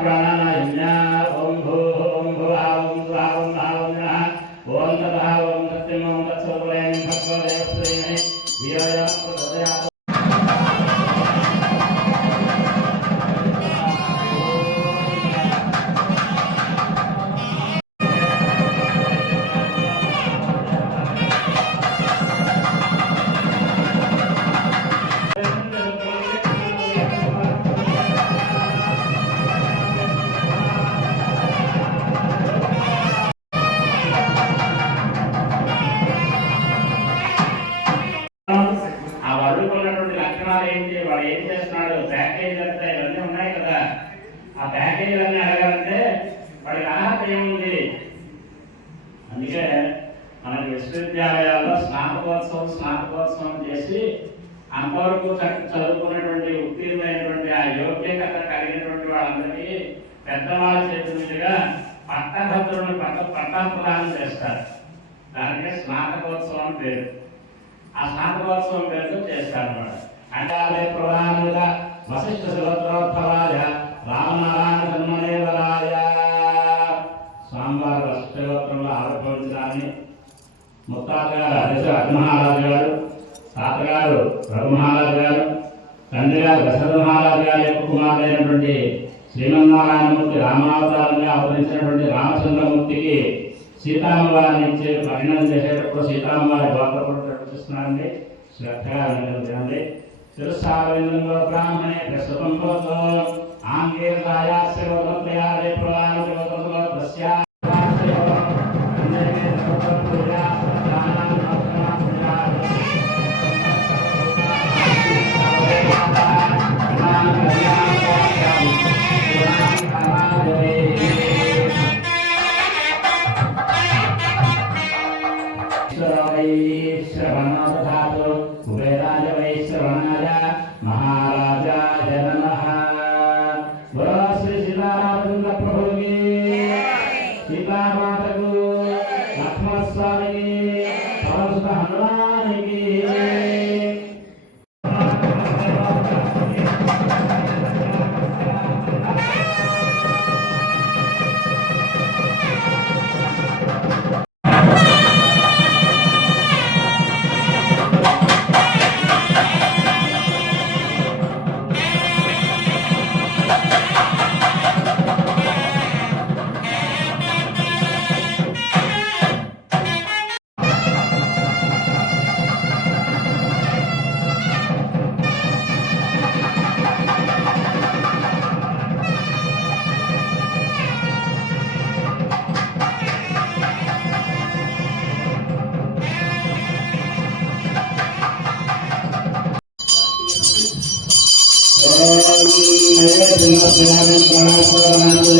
ప్రాణాయామ్య ఓం భూ ఓం భువ ఓం స్వ ఓం మహా ఓం నః వాడు ఏం చేస్తున్నాడు? ప్యాకేజీలు అంతా ఇవన్నీ ఉన్నాయి కదా. ఆ ప్యాకేజీలన్నీ అడగాలంటే వాడికి అర్హత ఏముంది? అందుకే మనకి విశ్వవిద్యాలయాల్లో స్నాతకోత్సవం స్నాతకోత్సవం చేసి అంతవరకు చదువుకున్నటువంటి ఉత్తీర్ణమైనటువంటి ఆ యోగ్యత కలిగినటువంటి వాళ్ళందరికీ పెద్దవాళ్ళ చేతి మీదుగా పట్టభద్రుని పట్ట పట్టాప్రదానం చేస్తారు. దానికే స్నాతకోత్సవం పేరు. ఆ స్నాతకోత్సవం పేరుతో చేస్తారు అన్నమాట అంటే అదే వశిష్ఠ శివత్రోత్సవాయ రామనారాయణ జన్మదేవరాయ. స్వామివారు వశిష్ఠ ఆవిర్భవించడాన్ని ముత్తాత గారు దశ అగ్మహారాజు గారు తాతగారు రఘుమహారాజు గారు తండ్రి గారు దశరథ మహారాజు గారి యొక్క కుమారుడైనటువంటి శ్రీమన్నారాయణమూర్తి రామావతారంగా అవతరించినటువంటి రామచంద్రమూర్తికి సీతామ్మవారిని ఇచ్చే పరిణామం చేసేటప్పుడు సీతామ్మవారి గోత్రపుడు ప్రదర్శిస్తున్నారండి శ్రద్ధగా వినండి शिरसारविन्दं ब्राह्मणे प्रसुतं भवतु आङ्गे राया शिवदन्तया रे പാതകോ Señor, te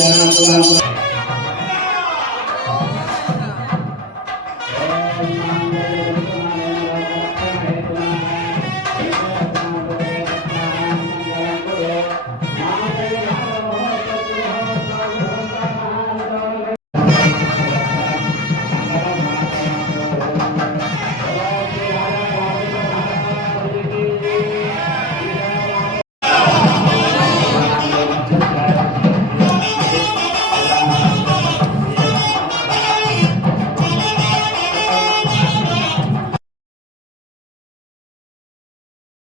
trabajo.